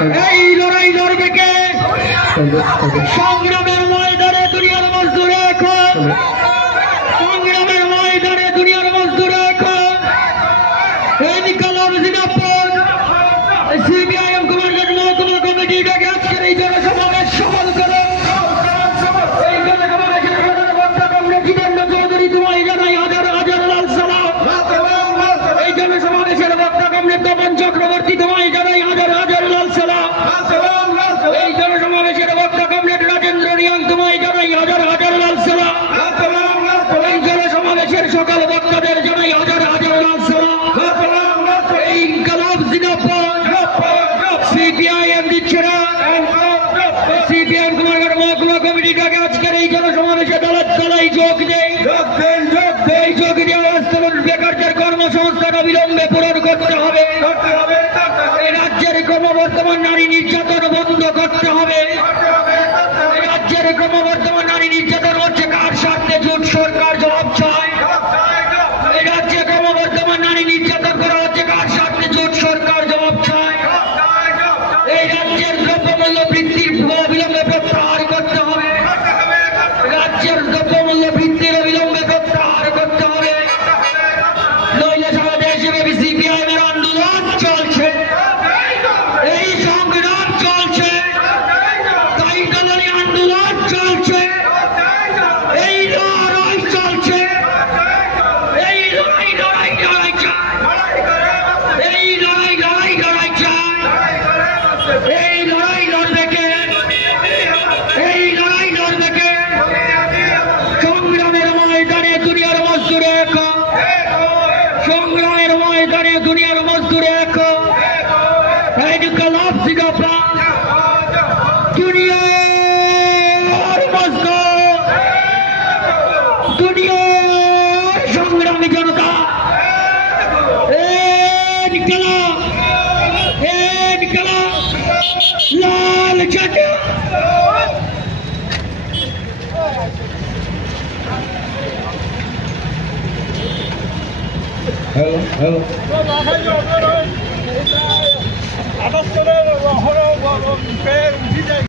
এই লড়াই লড়বে কে? সংগ্রামের ময়দানে দুনিয়ার মজদুর এখন, সংগ্রামের ময়দানে দুনিয়ার মজদুর এখন। ইনকলাব জিন্দাবাদ। সিপিআইএম কুমারগঞ্জ মহকুমা কমিটিটাকে আজকের এই জনসমাবেশ সফল করো। এই জনসমাবেশের প্রধান বক্তা কমরেড জিতেন্দ্র চৌধুরী, তোমায় জানাই হাজার হাজার লাল সালাম। এই জনসমাবেশের বক্তা কমরেড তপন চক্রবর্তী, তোমায় জানাই হাজার হাজার লাল সালাম। এই জনসমাবেশের বক্তা কমরেড রাজেন্দ্র রিয়াং, তোমায় জানাই হাজার হাজার লাল সালাম। এই জনসমাবেশের সকল বক্তাদের জানাই হাজার হাজার লাল সালাম। এই ইনকলাব জিন্দাবাদ। সিপিআইএম দিচ্ছে না। সিপিআইএম কুমারগঞ্জ মহকুমা কমিটিটাকে আজকের এই জনসমাবেশে দলাই যোগ দেয়। এই যোগ দিয়ে বেকারদের কর্মসংস্থান অবিলম্বে পূরণ করতে হবে। এই রাজ্যের ক্রমবর্ধমান নারী নির্যাতন বন্ধ করতে হবে। এই রাজ্যের ক্রমবর্ধমান নারী নির্যাতন হচ্ছে কার স্বার্থে? জোট সরকার জবাব চায়। এই রাজ্যে ক্রমবর্ধমান নারী নির্যাতন করা হচ্ছে কার স্বার্থে? জোট সরকার জবাব চায়। এই রাজ্যের দ্রব্যমূল্য বৃদ্ধির অবিলম্বে প্রত্যাহার করতে হবে। রাজ্যের দ্রব্যমূল্য বৃদ্ধির অবিলম্বে প্রত্যাহার করতে হবে। নইলে সারা দেশব্যাপী সিপিআইএমের আন্দোলন চলছে, এই সংগ্রাম চলছে, তাই দলীয় আন্দোলন চলছে, এই লড়াই চলছে, এই লড়াই চায়, এই লড়াই চায়। এই লড়াই লড়বে কে? এই লড়াই লড়বে কে? সংগ্রামের ময়দানে দুনিয়ার মজদুর এক, সংগ্রামের ময়দানে দুনিয়ার মজদুর এক। ইনকলাব জিন্দাবাদ। দুনিয়ার মজদুর, দুনিয়ার সংগ্রামী জনতা, ইনকলাব, ইনকলাব, লাল ঝান্ডা। Hello.